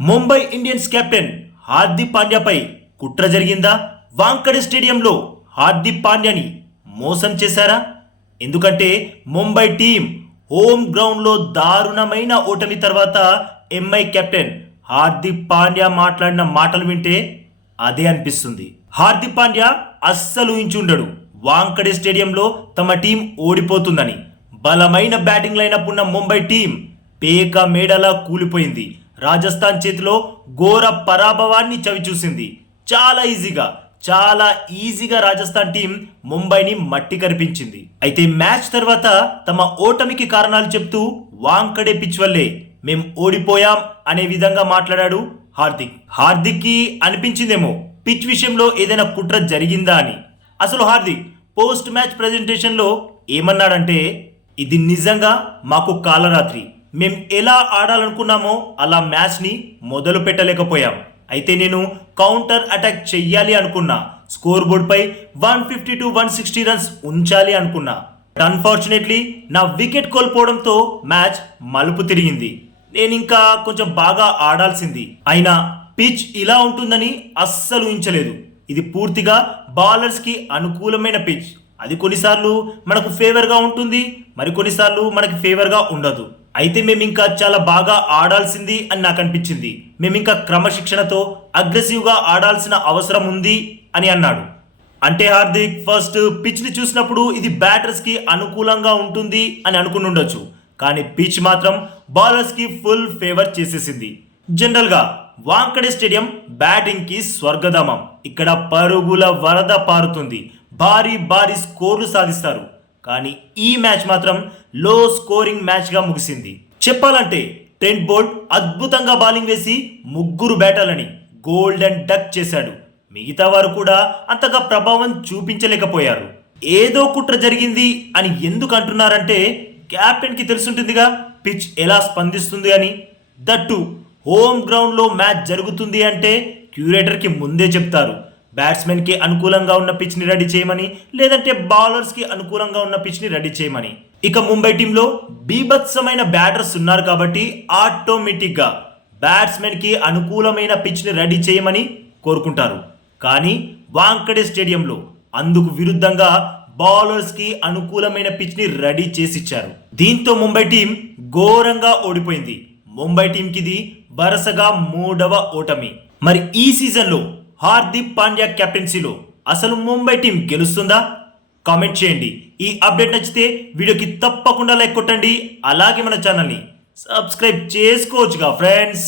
Mumbai Indians captain Hardik పాండ్యాపై కుట్ర జరిగిందా? వాంకడే స్టేడియంలో హార్దిక్ పాండ్యాని మోసం చేశారా? ఎందుకంటే ముంబై టీం హోమ్ గ్రౌండ్లో దారుణమైన ఓటమి తర్వాత ఎంఐ కెప్టెన్ హార్దిక్ పాండ్యా మాట్లాడిన మాటలు వింటే అదే అనిపిస్తుంది. హార్దిక్ పాండ్యా అస్సలు ఇంచుండడు వాంకడే స్టేడియంలో తమ టీం ఓడిపోతుందని. బలమైన బ్యాటింగ్ లైనప్ ఉన్న ముంబై టీం పేక మేడలా కూలిపోయింది. రాజస్థాన్ చేతిలో ఘోర పరాభవాన్ని చవిచూసింది. చాలా ఈజీగా చాలా ఈజీగా రాజస్థాన్ టీం ముంబైని మట్టి కరిపించింది. అయితే మ్యాచ్ తర్వాత తమ ఓటమికి కారణాలు చెప్తూ వాంకడే పిచ్ వల్లే మేం ఓడిపోయాం అనే విధంగా మాట్లాడాడు హార్దిక్. హార్దిక్కి అనిపించిందేమో పిచ్ విషయంలో ఏదైనా కుట్ర జరిగిందా అని. అసలు హార్దిక్ పోస్ట్ మ్యాచ్ ప్రజెంటేషన్లో ఏమన్నాడంటే ఇది నిజంగా మాకు కాలరాత్రి. మేము ఎలా ఆడాలనుకున్నామో అలా మ్యాచ్ని మొదలు పెట్టలేకపోయాం. అయితే నేను కౌంటర్ అటాక్ చెయ్యాలి అనుకున్నా. Score బోర్డ్పై one fifty to one sixty runs ఉంచాలి అనుకున్నా. అన్ఫార్చునేట్లీ నా వికెట్ కోల్పోవడంతో మ్యాచ్ మలుపు తిరిగింది. నేను ఇంకా కొంచెం బాగా ఆడాల్సింది. అయినా పిచ్ ఇలా ఉంటుందని అస్సలు ఊహించలేదు. ఇది పూర్తిగా బౌలర్స్కి అనుకూలమైన పిచ్. అది కొన్నిసార్లు మనకు ఫేవర్గా ఉంటుంది మరి కొన్నిసార్లు మనకి ఫేవర్గా ఉండదు. అయితే మేము ఇంకా చాలా బాగా ఆడాల్సింది అని నాకు అనిపించింది. మేము ఇంకా క్రమశిక్షణతో అగ్రెసివ్గా ఆడాల్సిన అవసరం ఉంది అని అన్నాడు. అంటే హార్దిక్ ఫస్ట్ పిచ్ని చూసినప్పుడు ఇది బ్యాటర్స్కి అనుకూలంగా ఉంటుంది అని అనుకుని ఉండొచ్చు కానీ పిచ్ మాత్రం బౌలర్స్కి ఫుల్ ఫేవర్ చేసేసింది. జనరల్గా వాంకడే స్టేడియం బ్యాటింగ్కి స్వర్గధామం. ఇక్కడ పరుగుల వరద పారుతుంది. భారీ భారీ స్కోర్లు సాధిస్తారు. కానీ ఈ మ్యాచ్ మాత్రం లో స్కోరింగ్ మ్యాచ్గా ముగిసింది. చెప్పాలంటే ట్రెంట్ బోల్ట్ అద్భుతంగా బౌలింగ్ వేసి ముగ్గురు బ్యాటర్లని గోల్డెన్ డక్ చేశాడు. మిగతా వారు కూడా అంతగా ప్రభావం చూపించలేకపోయారు. ఏదో కుట్ర జరిగింది అని ఎందుకు అంటున్నారంటే క్యాప్టెన్కి తెలుసుంటుందిగా పిచ్ ఎలా స్పందిస్తుంది అని. దట్టు హోమ్ గ్రౌండ్లో మ్యాచ్ జరుగుతుంది అంటే క్యూరేటర్కి ముందే చెప్తారు. బ్యాట్స్మెన్కి అనుకూలంగా ఉన్న పిచ్ని రెడీ చేయమని లేదంటే బౌలర్స్కి అనుకూలంగా ఉన్న పిచ్ని రెడీ చేయమని. ఇక ముంబై టీంలో బీభత్సమైన బ్యాటర్స్ ఉన్నారు కాబట్టి ఆటోమేటిక్గా బ్యాట్స్మెన్కి అనుకూలమైన పిచ్ని రెడీ చేయమని కోరుకుంటారు. కానీ వాంకడే స్టేడియంలో అందుకు విరుద్ధంగా బౌలర్స్కి అనుకూలమైన పిచ్ని రెడీ చేసి ఇచ్చారు దీంతో ముంబై టీం ఘోరంగా ఓడిపోయింది. ముంబై టీంకి ఇది వరుసగా మూడవ ఓటమి. మరి ఈ సీజన్లో హార్దిక్ పాండ్యా కెప్టెన్సీలో అసలు ముంబై టీం గెలుస్తుందా? కామెంట్ చేయండి. ఈ అప్డేట్ నచ్చితే వీడియోకి తప్పకుండా లైక్ కొట్టండి. అలాగే మన ఛానల్ని సబ్స్క్రైబ్ చేసుకోవచ్చుగా ఫ్రెండ్స్